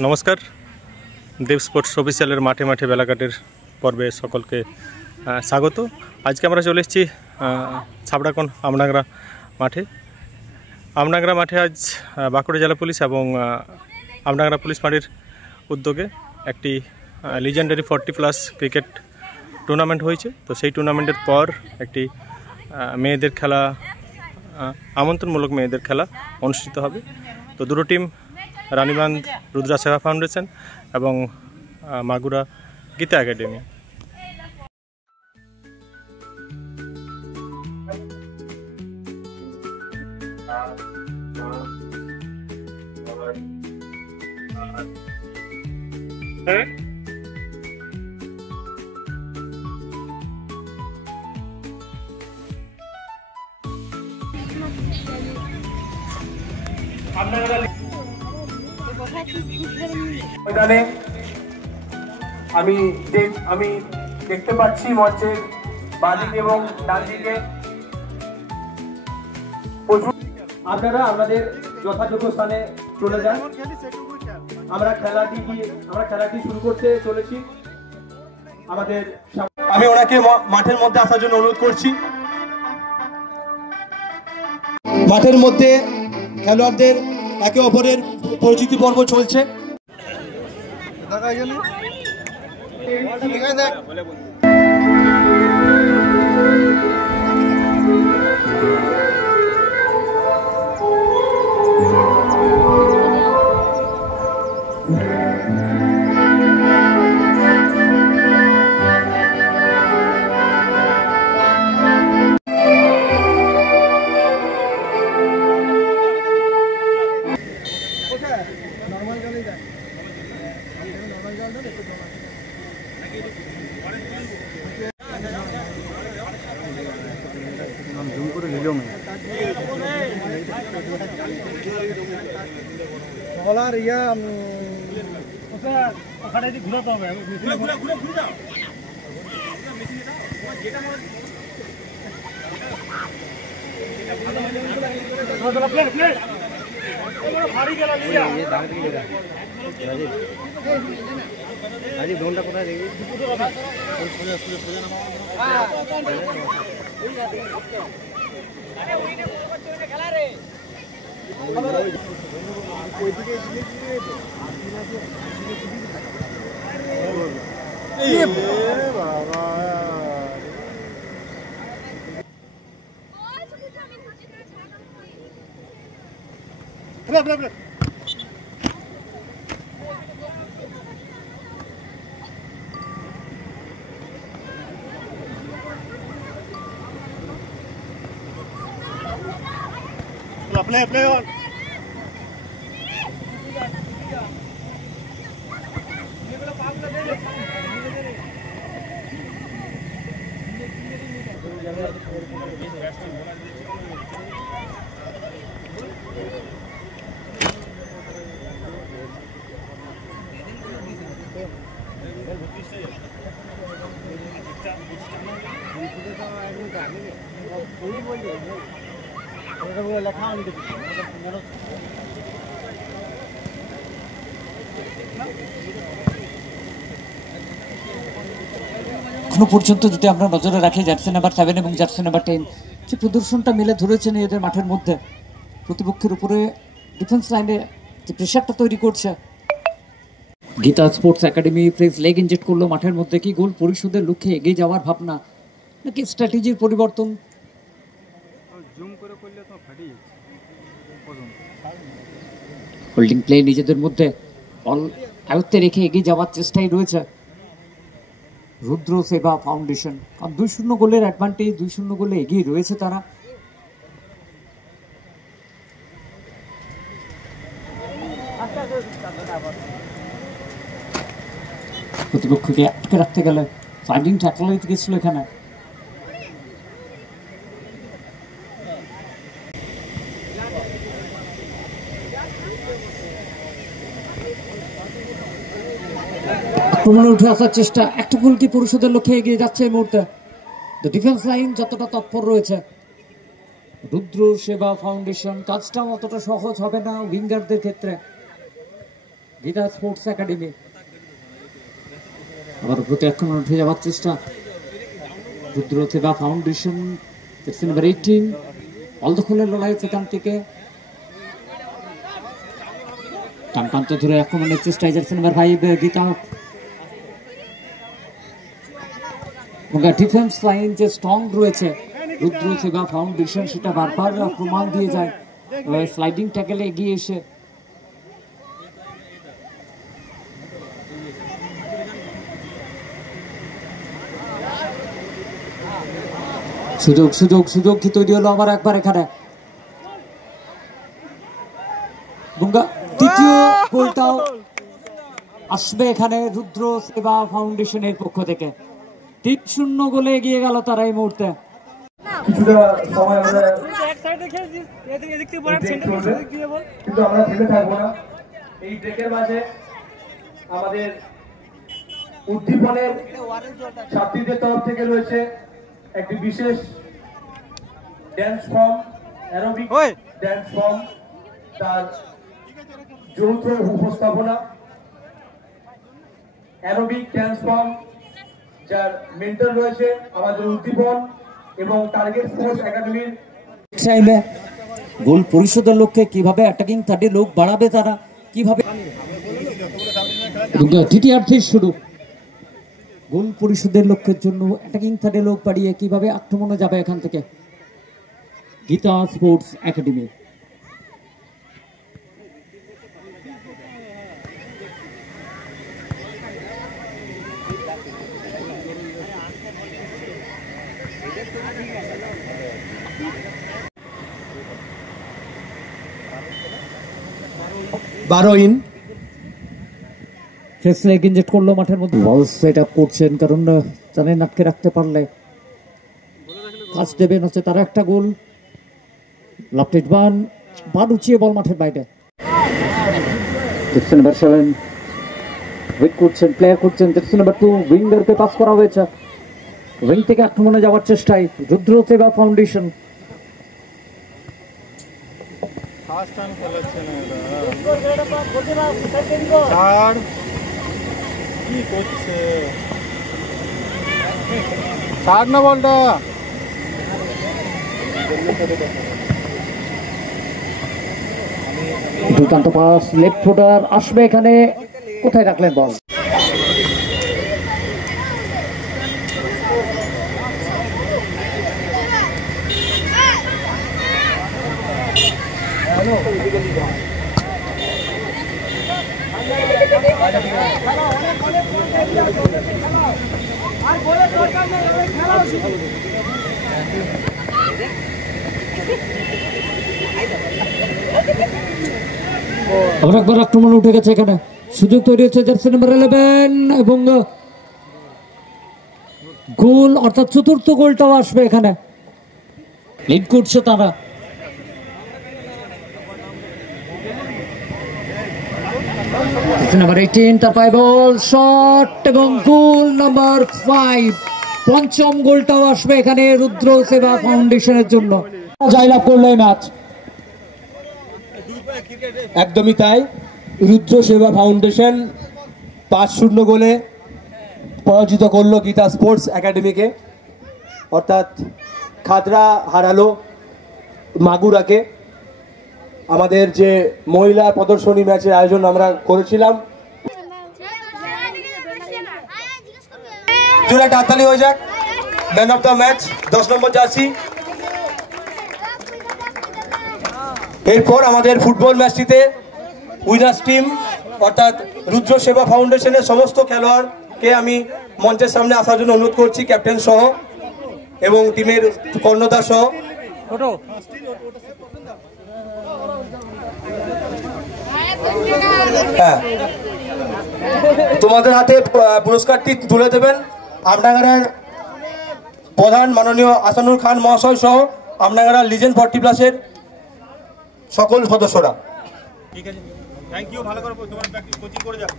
নমস্কার, দেব স্পোর্টস অফিসিয়ালের মাঠে মাঠে বেলাঘাটের পর্বে সকলকে স্বাগত। আজকে আমরা চলে এসেছি ছাবড়াকোণ আমনাগড়া মাঠে। আজ বাঁকুড়া জেলা পুলিশ এবং আমনাগড়া পুলিশ ফাঁড়ির উদ্যোগে একটি লিজেন্ডারি 40+ ক্রিকেট টুর্নামেন্ট হয়েছে। তো সেই টুর্নামেন্টের পর একটি মেয়েদের খেলা, আমন্ত্রণমূলক মেয়েদের খেলা অনুষ্ঠিত হবে। তো দুটো টিম, রানীবাঁধ রুদ্রা সেবা ফাউন্ডেশন এবং মাগুরা গীতা একাডেমি। ময়দানে আমি দেখতে পাচ্ছি মঞ্চের বাঁদিকে এবং ডান দিকে আপনারা আমাদের যথাযোগ্য স্থানে চলে যান। আমরা খেলাটি শুরু করতে চলেছি। আমি ওনাকে মাঠের মধ্যে আসার জন্য অনুরোধ করছি। মাঠের মধ্যে খেলোয়াড়দের একে অপরের পরিচিতি পর্ব চলছে। Play on. এখনো পর্যন্ত যদি আমরা নজরে রাখি জার্সি নাম্বার 7 এবং জার্সি নাম্বার 10 যে প্রদর্শনটা মিলে ধরেছেন এদের মাঠের মধ্যে, প্রতিপক্ষের উপরে ডিফেন্স লাইনে যে প্রেশারটা তৈরি করছে। Gita sports academy place leg inject করলো মাঠের মধ্যে। কি গোল পরিশোধের লক্ষ্যে এগিয়ে যাওয়ার ভাবনা নাকি স্ট্র্যাটেজির পরিবর্তন? হোল্ডিং প্লে নিজেদের মধ্যে বল আয়ত্তে রেখে এগিয়ে যাওয়ার চেষ্টাই রয়েছে রুদ্র সেবা ফাউন্ডেশন। কারণ 2-0 গোলের অ্যাডভান্টেজ, 2-0 গোলে এগিয়ে রয়েছে তারা। প্রতিপক্ষকে আটকে রাখতে গেলে ফাইন্ডিং ট্যাকল হয়ে গেছিল এখানে। আক্রমণে উঠে আসার চেষ্টা, একটা গোলকে পরিশোধের লক্ষ্যে এগিয়ে যাচ্ছে এই মুহূর্তে। ডিফেন্স লাইন যতটা তৎপর রয়েছে, রুদ্র সেবা ফাউন্ডেশন কাজটা অতটা সহজ হবে না উইঙ্গারদের ক্ষেত্রে। Gita sports academy. আবার প্রতি আক্রমণ উঠে যাওয়ার চেষ্টা রুদ্র সেবা ফাউন্ডেশন, জার্সি নাম্বার 18 অলদখলের লড়াই সেখান থেকে টান প্রান্ত ধরে আক্রমণের চেষ্টায় jersey number 5 Gita. Defence line যে স্ট্রং রয়েছে রুদ্র সেবা ফাউন্ডেশন, সেটা বারবার প্রমাণ দিয়ে যায় স্লাইডিং ট্যাকেলে এগিয়ে এসে। সুযোগ সুযোগ সুযোগ কি তৈরি হলো আবার একবার এখানে। দ্বিতীয় গোলটাও আসবে এখানে রুদ্র সেবা ফাউন্ডেশনের পক্ষ থেকে। 3-0 গোলে এগিয়ে গেল তারা এই মুহূর্তে। কিছুটা সময় আমরা কিন্তু আমরা থেমে থাকবো না। এই ব্রেকের মাঝে আমাদের উদ্দীপনের ছাত্রীদের তরফ থেকে রয়েছে একটি বিশেষ dance form, aerobic dance form, তার যৌথ উপস্থাপনা। অ্যারোবিক ড্যান্স ফর্ম যার মেন্টর রয়েছে আমাদের উদ্দীপন এবং টার্গেট স্পোর্টস একাডেমির। গোল পরিশোধের লক্ষ্যে কিভাবে অ্যাটাকিং থার্ডে লোক বাড়াবে তারা, কিভাবে দ্বিতীয়ার্ধের শুরু গোল পরিশোধের লক্ষ্যের জন্য অ্যাটাকিং থার্ডে লোক বাড়িয়ে কিভাবে আক্রমণে যাবে এখান থেকে গীতা স্পোর্টস একাডেমি। ইনজেক্ট করলো মাঠের মধ্যে, বল সেট আপ করছেন কারণ জানেন আটকে রাখতে পারলে কাজ দেবে, হচ্ছে তারা একটা গোল। লাফটেড বান উঠিয়ে বল মাঠের বাইরে। জার্সি নাম্বার 7 উইক করছেন, প্লেয়ার করছেন। জার্সি নাম্বার 2 উইঙ্গারকে পাস করা হয়েছে, উইং থেকে আক্রমণে যাওয়ার চেষ্টায় রুদ্র সেবা ফাউন্ডেশন। বলটা দুর্দান্ত পাস, লেফট ফুটার আসবে এখানে, কোথায় রাখলেন বল। আবার একবার আক্রমণ উঠে গেছে এখানে, সুযোগ তৈরি হচ্ছে জার্সি নাম্বার 11 এবং গোল অর্থাৎ চতুর্থ গোলটাও আসবে এখানে, লিড করছে তারা। নাম্বার 18 তার পায় বল, শট এবং গোল নাম্বার 5। পঞ্চম গোলটাও আসবে এখানে রুদ্র সেবা ফাউন্ডেশনের জন্য। জয়লাভ করলো এই ম্যাচ। একদমই তাই, রুদ্র সেবা ফাউন্ডেশন 5-0 গোলে পরাজিত করলো গীতা স্পোর্টস একাডেমিকে, অর্থাৎ খাদরা হারালো মাগুরাকে। আমাদের যে মহিলা প্রদর্শনী ম্যাচের আয়োজন আমরা করেছিলাম, জোরে একটা হাততালি হয়ে যাক। Man of the match 10 number jersey. এরপর আমাদের ফুটবল ম্যাচটিতে উইনার্স টিম অর্থাৎ রুদ্র সেবা ফাউন্ডেশনের সমস্ত খেলোয়াড়কে আমি মঞ্চের সামনে আসার জন্য অনুরোধ করছি, ক্যাপ্টেন সহ এবং টিমের কর্ণধার সহ। হ্যাঁ, তোমাদের হাতে পুরস্কারটি তুলে দেবেন আমডাঙ্গার প্রধান মাননীয় আসানুর খান মহাশয় সহ আমডাঙ্গার লিজেন্ড 40+ সকল সদস্যরা। ঠিক আছে, থ্যাংক ইউ। ভালো করে তোমার প্র্যাকটিস কোচিং করে যাও।